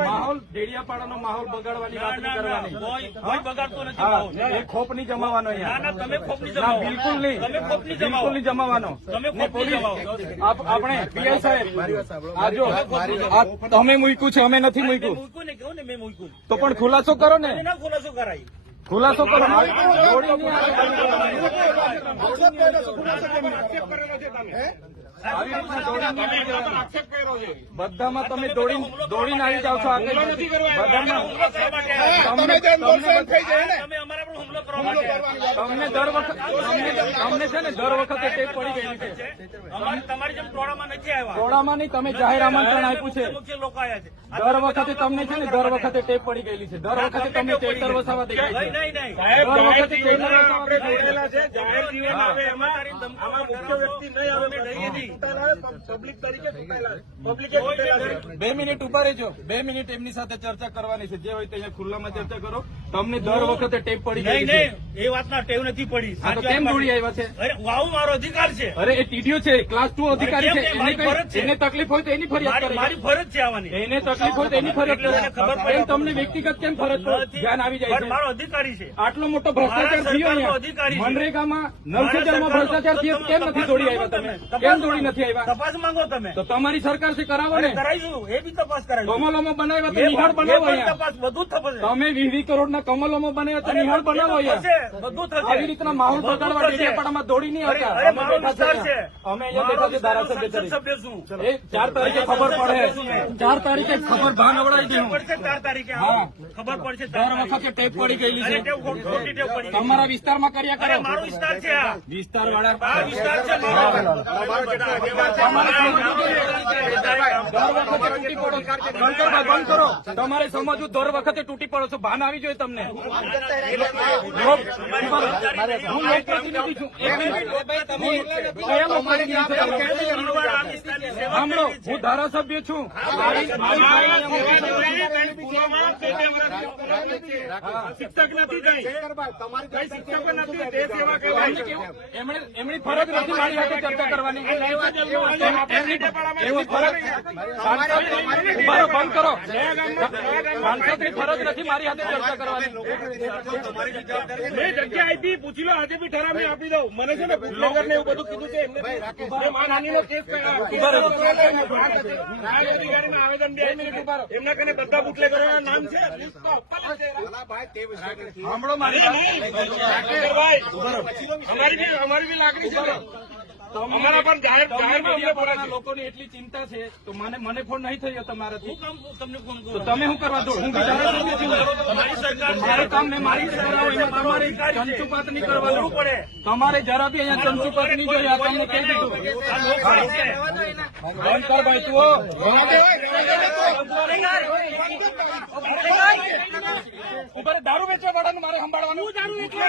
માહોલ ડેડિયાપાડાનો માહોલ બગાડવાની વાત કરવાની કોઈ કોઈ બગાડતો નથી એ ખોપ નહીં જમાવાનો બિલકુલ નહીં બિલકુલ નહીં જમાવાનો આપણે પીઆઈ સાહેબ આ તમે મૂક્યું છે અમે નથી મૂક્યું તો પણ ખુલાસો કરો ને ખુલાસો કરાય ખુલાસો કરો બધામાં તમે દોડી દોડીને આવી જાવ છો આગળ બધામાં તમને દર વખત તમને છે ને દર વખતે ટેપ પડી ગયેલી છે તમારી જેમ ટોળામાં નથી આવ્યા. ટોળામાં નહીં તમે જાહેર આમંત્રણ આપ્યું છે. મુખ્ય લોકો આવ્યા છે. દર વખતે તમને છે ને દર વખતે ટેપ પડી ગયેલી છે. દર વખતે તમને ટેક્ટર વસાવા દેખાય છે. નહીં નહીં. દર વખતે ટેક્ટર આપણે જોડેલા છે. જાહેર જીવન આવે એમાં આમાં મુખ્ય વ્યક્તિ નહીં આવે અમે ડરીએ પબ્લિક તરીકે પબ્લિકે બે મિનિટ ઊભા રહેજો. બે મિનિટ એમની સાથે ચર્ચા કરવાની છે. જે હોય તે અહીંયા ખુલ્લામાં ચર્ચા કરો. તમને દર વખતે ટેપ પડી નહીં નહીં એ વાતના ટેવ નથી પડી. કેમ દોડી આવ્યા છે? અરે વાવ મારો અધિકાર છે. અરે એ ટીડીઓ છે ક્લાસ ટુ અધિકારી છે એને તકલીફ હોય તો એની ફરિયાદ મારી ફરજ છે આવવાની. એને તકલીફ હોય તો એની ફરજ ખબર પડે. તમને વ્યક્તિગત કેમ ફરજ ધ્યાન આવી જાય છે. મારો અધિકારી છે. આટલો મોટો ભ્રષ્ટાચાર થયો અધિકારી મનરેગામાં મારા ભ્રષ્ટાચાર થયો કેમ નથી દોડી આવ્યા તમે? કેમ દોડી નથી આવ્યા? તપાસ માંગો તમે. તો તમારી સરકાર છે કરાવો ને કરાવીશું. એ બી તપાસ કરાવી કમલોમાં બનાવ્યા તો નિહાળ બનાવો તપાસ બધું થશે. તમે વીસ વીસ કરોડના કમલોમાં બને તો નિહાળ બનાવો આવી રીતના માહોલ બગાડવા. ડેડિયાપાડામાં દોડી નહીં હતા અમે બેઠા છે. છે અમે અહીંયા બેઠા છે ધારાસભ્ય સંસદ તરીકે. સભ્ય છું. એ ચાર તારીખે ખબર પડે. ચાર તારીખે ખબર ભાન અવડાવી દઉં ચાર તારીખે ખબર પડશે દર વખતે ટેપ પડી ગયેલી છે. તમારા વિસ્તારમાં કર્યા કરે. મારો વિસ્તાર છે વિસ્તાર વાળા વિસ્તાર છે દર વખતે તૂટી પડો. શંકરભાઈ બંધ કરો. તમારે સમજવું દર વખતે તૂટી પડો છો. ભાન આવી જોઈએ. તમને. હું લોકપ્રતિનિધિ છું. સાંભળો હું ધારાસભ્ય છું શિક્ષક નથી? એમણે એમની ફરજ નથી મારી સાથે ચર્ચા કરવાની. એમની ફરજ બંધ કરો. સાંસદની ફરજ નથી મારી સાથે ચર્ચા કરવાની. મેં જગ્યા આપી પૂછી લો આજે બી ઠરાવી આપી દઉં. મને છે ને બુટલેગર ને એવું બધું કીધું છે એમને માનહાની નો કેસ અધિકારીમાં આવેદન બી આપ્યું એમના કને બધા બુટલેગરોના નામ છે? અમારી બી અમારી બી લાગણી છે. અમારા પણ જાહેર અમને બોલાય લોકોની એટલી ચિંતા છે તો મને મને ફોન નહીં થયો તમારાથી. તમને ફોન કરો. તમે શું કરવા દો હું બી ધારાસભ્ય છું મારી સરકાર મારે કામ મેં મારી કરાવું એમાં તમારે ચંચુપાત નહીં કરવાનું પડે. તમારે જરા બી અહીંયા ચંચુપાત નહીં જોઈએ આ તમને કહી દીધું. આ લોકશાહી છે. બંધ કર ભાઈ તું હો. ઉપર દારૂ વેચવા વાળાનું મારે સંભાળવાનું. દારૂ વેચવા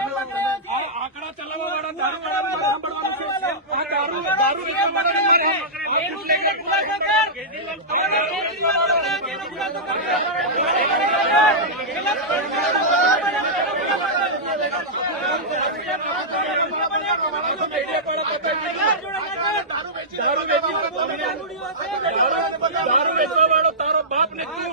આંકડા ચલાવવા વાળા દારૂ આ દારૂ દારૂ વેચવા વાળાનું મારે દારૂ દારૂ વેચવા વાળો તારો બાપ ને તું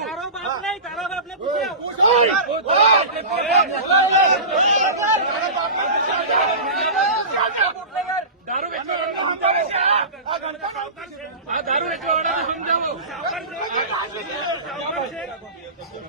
દારૂ વેચવા વાળાને સમજાવો આ દારૂ વેચવા વાળાને સમજાવો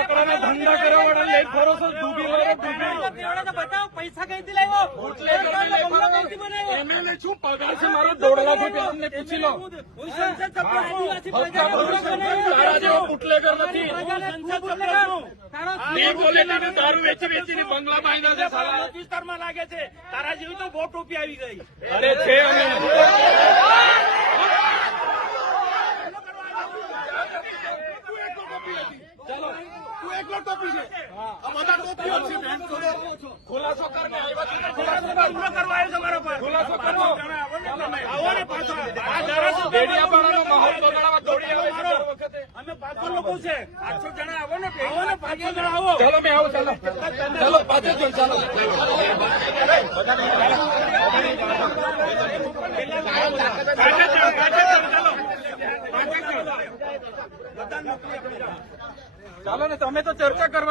લાકડાના ધંધા કર્યા વાળા લઈ ફરો છો ડૂબી વળે ડૂબી બતાવો પૈસા કઈથી લાવ્યો? એમએલએ શું પગાર છે મારો? દોઢ લાખ રૂપિયા અમને પૂછી લો. હું. તારા જેવો તો બહુ ટોપી આવી એકલો ટોપી છે. આ બધા ટોપીઓ છે. બેન ખુલાસો કરીને આવ્યા કરવા આવ્યો તમારા પર ખુલાસો કરો આવો ને પાછો. આ ધારાસભ્ય ડેડિયાપાડાનો માહોલ બગાડવા દોડી આવે વખતે. અમે પાંચસો લોકો છે. પાંચસો જણા આવો ને આવો ને પાંચસો જણા આવો. ચાલો મેં આવું ચાલો. ચાલો પાછળ જો ચાલો. પાછળ જાઓ, પાછળ જાઓ, ચાલો ચાલો ને તમે તો ચર્ચા કરવા